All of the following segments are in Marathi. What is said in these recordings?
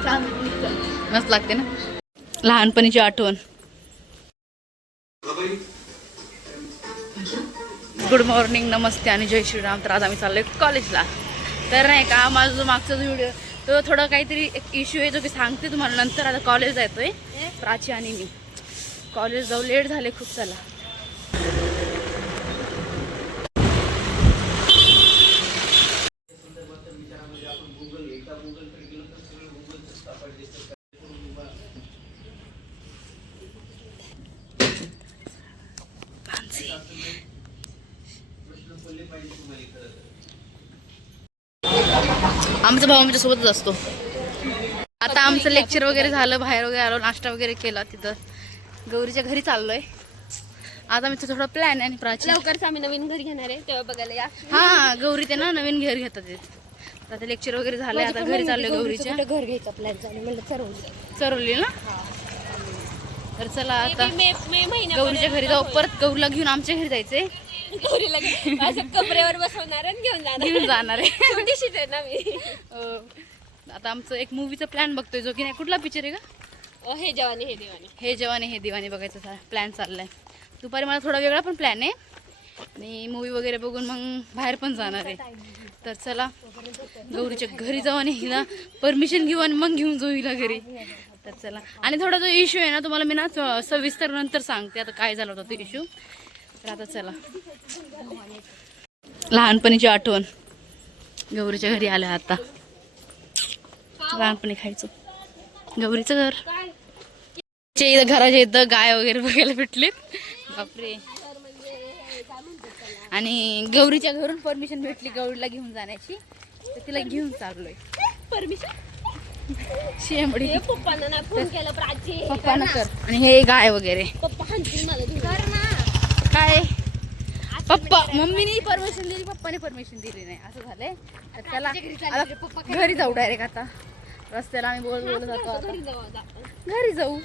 मस्त लागते ना लहानपणीची आठवण. गुड मॉर्निंग, नमस्ते आणि जय श्रीराम. तर आज आम्ही चाललोय कॉलेजला. तर नाही का माझा जो मागचा जो व्हिडिओ तो थोडा काहीतरी एक इश्यू आहे जो की सांगते तुम्हाला नंतर. आता कॉलेज जातोय प्राची आणि मी. कॉलेज जाऊ लेट झाले खूप. चला आमचा भाऊ आमच्या सोबतच असतो. आता आमचं लेक्चर वगैरे झालं, बाहेर वगैरे आलो, नाश्ता वगैरे केला. तिथं गौरीच्या घरी चाललोय. आता आमचा थोडा प्लॅन आहे. आणि प्राची लवकरच आम्ही नवीन घर घेणार आहे, तेव्हा बघायला या. हा गौरी ते ना नवीन घर घेतात. आता लेक्चर वगैरे झाले, आता घरी चाललोय गौरीच्या. घर घ्यायचा प्लॅन चालू म्हणलं चरवली ना. तर चला आता गौरीच्या घरी जाऊ. परत गौरीला घेऊन आमच्या घरी जायचंय. गौरीला असं कपड्यावर बसवणार आणि घेऊन जाणार आहे. छोटीशीच आहे ना मी. आता आमचं एक मूवीचा प्लॅन बघतोय जो की नाही. कुठला पिक्चर आहे का? हे जवानी हे दिवानी. हे जवानी हे दिवानी बघायचा प्लॅन चाललाय. दुपारी मला थोडा वेगळा पण प्लॅन आहे आणि मूवी वगैरे बघून मग बाहेर पण जाणार आहे. तर चला गौरीच्या घरी जाऊ आणि हिला परमिशन घेऊ आणि मग घेऊन जाऊ हिला घरी. तर चला. आणि थोडा जो इश्यू आहे ना तुम्हाला मी ना सविस्तर नंतर सांगते आता काय झाला होता तो इश्यू. तर आता चला. लहानपणीची आठवण. गौरीच्या घरी आलं. आता लहानपणी खायचं गौरीचं घर. घराच्या इथं गाय वगैरे बघायला भेटलीत. बापरे. आणि गौरीच्या घरून परमिशन भेटली गौरीला घेऊन जाण्याची. तर तिला घेऊन चाललोय. परमिशन शेंबडी पप्पांना फोन केला प्राची. पप्पांना कर. आणि हे गाय वगैरे पप्पा हाणतील मला. काय पप्पा मम्मीने परमिशन दिली, पप्पाने परमिशन दिली नाही, असं झालंय. तर त्याला घरी जाऊ डायरेक्ट. आता रस्त्याला आम्ही बोलत जातो. घरी जाऊ.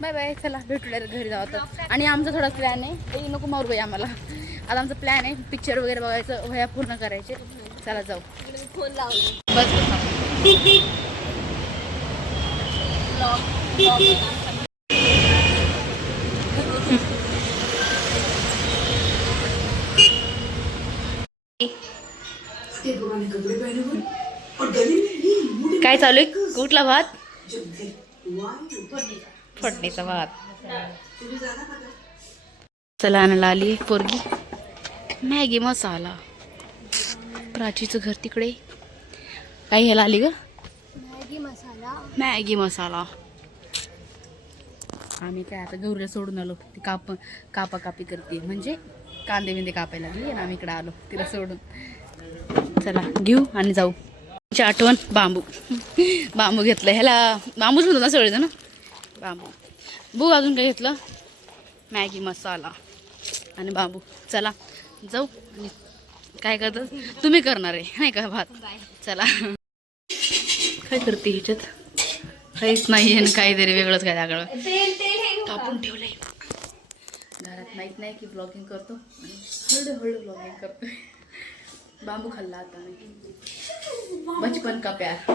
Bye bye. चला भेटू डायरेक्ट घरी जाऊ आता. आणि आमचा थोडा प्लॅन आहे. नको मारू बाई आम्हाला. आता आमचा प्लॅन आहे पिक्चर वगैरे बघायचं, वह्या पूर्ण करायचे. चला जाऊ. फोन लावला बस. काय चालू आहे? कुठला भात? फोडणीचा भात. चला आणायला आली पोरगी मॅगी मसाला. प्राचीचं घर तिकडे. काय ह्याला आली ग? मॅगी मसाला. आम्ही काय आता गौरीला सोडून आलो. ती कापाकापी करते, म्हणजे कांदे बिंदे कापायला लागली. आणि आम्ही इकडे आलो तिला सोडून. चला घेऊ आणि जाऊ. आठवण बांबू. बांबू घेतलं. ह्याला बांबूच म्हणतो ना सगळेजण. बांबू. बघू अजून काय घेतलं. मॅगी मसाला आणि बांबू. चला जाऊ. आणि काय करतात तुम्ही करणार आहे नाही का भात. चला. काय करते ह्याच्यात? काहीच नाही आहे. काहीतरी वेगळंच काय वेगळं कापून ठेवलंय. घरात माहीत नाही की ब्लॉगिंग करतो आणि हळूहळू ब्लॉगिंग करतोय. बांबू खाल्ला आता बचपन का प्यार.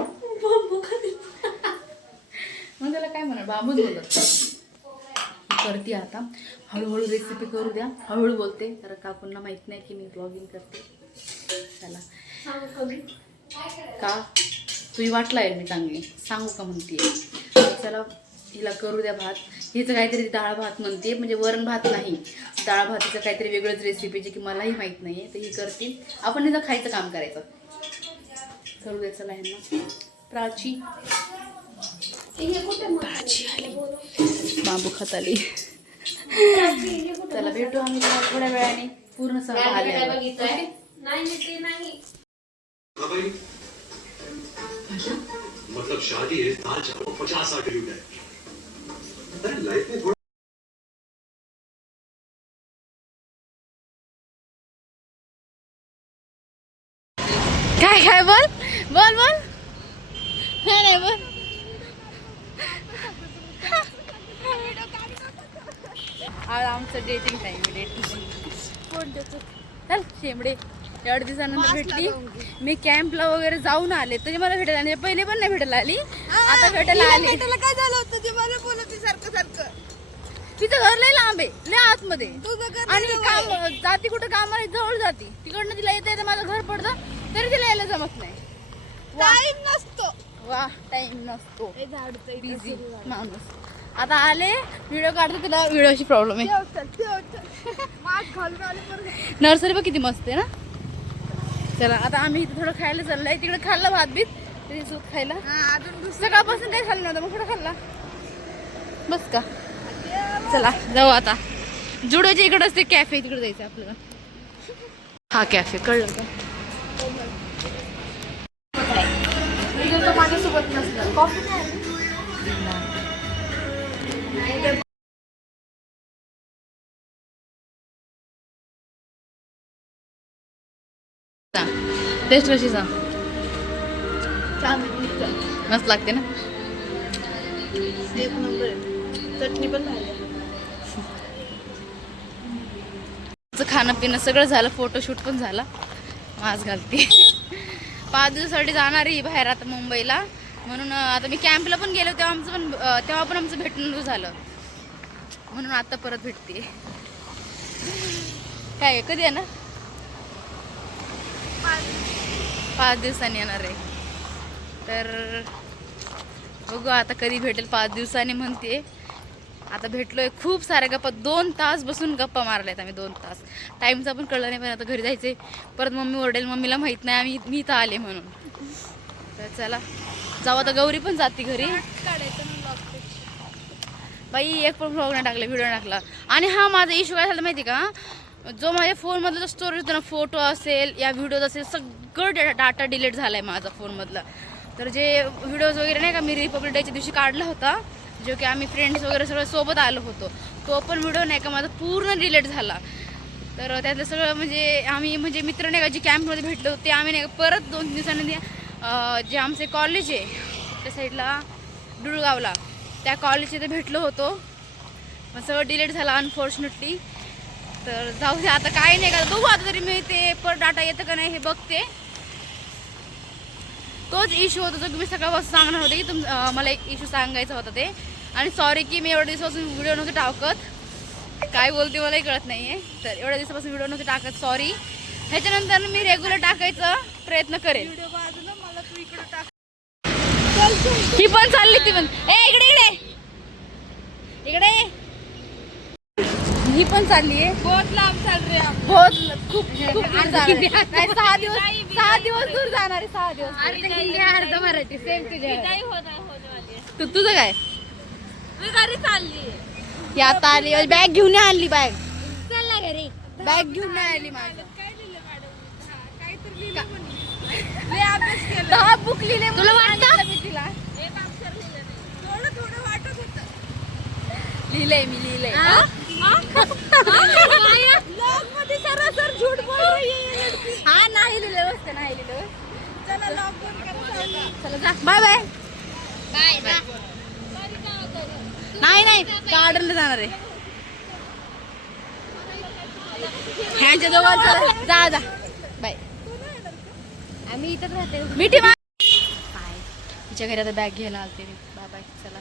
मग त्याला काय म्हणा बांबूच बोलत. करते आता हळूहळू रेसिपी करू द्या. हळूहळू बोलते तर काकूंना माहित नाही की मी ब्लॉगिंग करते. चला. का तुझी वाटला आहे मी चांगली सांगू का म्हणते. चला हिला करू द्या भात. हिचं काहीतरी डाळ भात म्हणते, म्हणजे वरण भात नाही, डाळ भातीचं काहीतरी वेगळंच रेसिपी जे की मलाही माहीत नाही आहे. तर ही करते. आपण हिचं खायचं काम करायचं. करू द्या. चला ह्यांना. प्राची आली. बांबू खात आली. चला भेटू आम्ही थोड्या वेळाने पूर्ण सगळं आले. मतलब शादी है दाल चावल 50-60 रुपए. अरे लाइफ में थोड़ा काय काय बोल बोल बोल. नाही बोल. आज आमचं डेटिंग टाइम. डेटिंग चल शेंबडे. एवढ्या दिवसानंतर भेटली. मी कॅम्पला वगैरे जाऊन आले तरी मला भेटायला आणि पहिले पण नाही भेटायला आली, आता भेटायला आली. काय झालं होतं ते मला बोलत सारखं तिचं घर लय लांब आहे, लय आतमध्ये, आणि काम जाती कुठं कामाला जवळ जाती, तिकडनं तिला येता येतं माझं घर पडतं तरी तिला यायला जमत नाही. टाइम नसतो. वा टाइम नसतो, बिझी माणूस. आता आले व्हिडिओ काढतो, तिला व्हिडिओची प्रॉब्लेम आहे. नर्सरी पण किती मस्त आहे ना. चला आता आम्ही इथे थोडं खायला चाललंय, तिकडे खाल्लं भात बीत तरी सूप खायला. सकाळपासून काही खाल्लं नव्हतं, मग कुठं खाल्ला बस का. चला जाऊ आता. जुडोच्या इकडंच ते कॅफे, तिकडे जायचं आपल्याला. हा कॅफे कळलं का. माझ्यासोबत नसलं कॉफी टेस्ट कशी सांग. मस्त लागते ना. एक नंबर. चटणी पण भारी. खाणं पिणं सगळं झालं, फोटोशूट पण झाला. मास्क घालते. 5 दिवसासाठी जाणार आहे बाहेर आता मुंबईला, म्हणून आता मी कॅम्पला पण गेलो तेव्हा पण आमचं भेटणं झालं, म्हणून आता परत भेटते. काय कधी आहे ना, 5 दिवसांनी येणार आहे. तर बघू आता कधी भेटेल. 5 दिवसांनी म्हणते. आता भेटलोय, खूप साऱ्या गप्पा, 2 तास बसून गप्पा मारल्यात आम्ही. 2 तास टाईमचा पण कळलं नाही. पण आता घरी जायचे, परत मम्मी ओरडेल, मम्मीला माहित नाही मी इथं आले म्हणून. तर चला जाऊ आता. गौरी पण जाते घरी. बाई एक पण व्लॉग नाही टाकला, व्हिडिओ टाकला. आणि हा माझा इश्यू काय झाला माहिती का, जो माझ्या फोनमधला जो स्टोरेज होता ना, फोटो असेल या व्हिडिओज असेल, सगळं डाटा डिलीट झालाय माझा फोनमधला. तर जे व्हिडिओज वगैरे नाही का मी रिपब्लिक डेच्या दिवशी काढला होता, जो की आम्ही फ्रेंड्स वगैरे सगळं सोबत आलो होतो, तो पण व्हिडिओ नाही का माझा पूर्ण डिलीट झाला. तर त्यातलं सगळं आम्ही मित्र नाही का जे कॅम्पमध्ये भेटलो होते, आम्ही नाही का परत 2 दिवसांनी जे आमचे कॉलेज आहे त्या साईडला डुळगावला, त्या कॉलेज इथे भेटलो होतो, पण सगळं डिलीट झालं अनफॉर्च्युनेटली. तर जाऊ दे आता, काही नाही का, बघू आता तरी मी ते परत डाटा येतं का नाही हे बघते. तोच इश्यू होता जो तुम्ही सकाळपासून सांगणार होते की मला एक इश्यू सांगायचा होता ते. आणि सॉरी की मी एवढ्या दिवसापासून व्हिडिओ नव्हते टाकत, काय बोलते मलाही कळत नाही आहे. तर एवढ्या दिवसापासून व्हिडिओ नव्हते टाकत, सॉरी. ह्याच्यानंतर मी रेग्युलर टाकायचा प्रयत्न करेन. ही पण चालली, ती पण इकडे ही पण चालली आहे. बहुत लांब चाल रहे हैं. बहुत खूप दूर जाणार आहे. नाही, 6 दिवस दूर जाणार आहे. 6 दिवस. अर्ध मराठी सेम तुझ्या तुझं काय. मी घरी चालली. ही आता आली, बॅग घेऊन आणली. बॅग चल घरी. बॅग घेऊन नाही आली. माझं काय लिहिलं मॅडम? काहीतरी लिहिलं पण लय अभ्यास केला. 10 बुक लिहिले. तुला वाटतं? मी तिला एक अक्षर लिहिलं नाही. थोडं वाटत होतं. लिहिलंय, मी लिहिलंय. लॉग मध्ये सरासर झूठ बोल रही है ये लड़की. हा नाही लिहिलं बसते, नाही लिहिलं. चला लॉग बंद करा. चला जा, बाय बाय. बाय. नाही गार्डनला जाणार आहे. ह्यांच्या जवळ जा बाय. आम्ही इथंच राहते. मिठी मार. बाय. तिच्या घरी आता बॅग घ्यायला आलते मी. Bye bye. चला.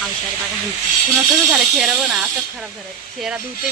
पुन्हा कसं झालं चेहरा, बघ ना असंच खराब झालं चेहरा. धुते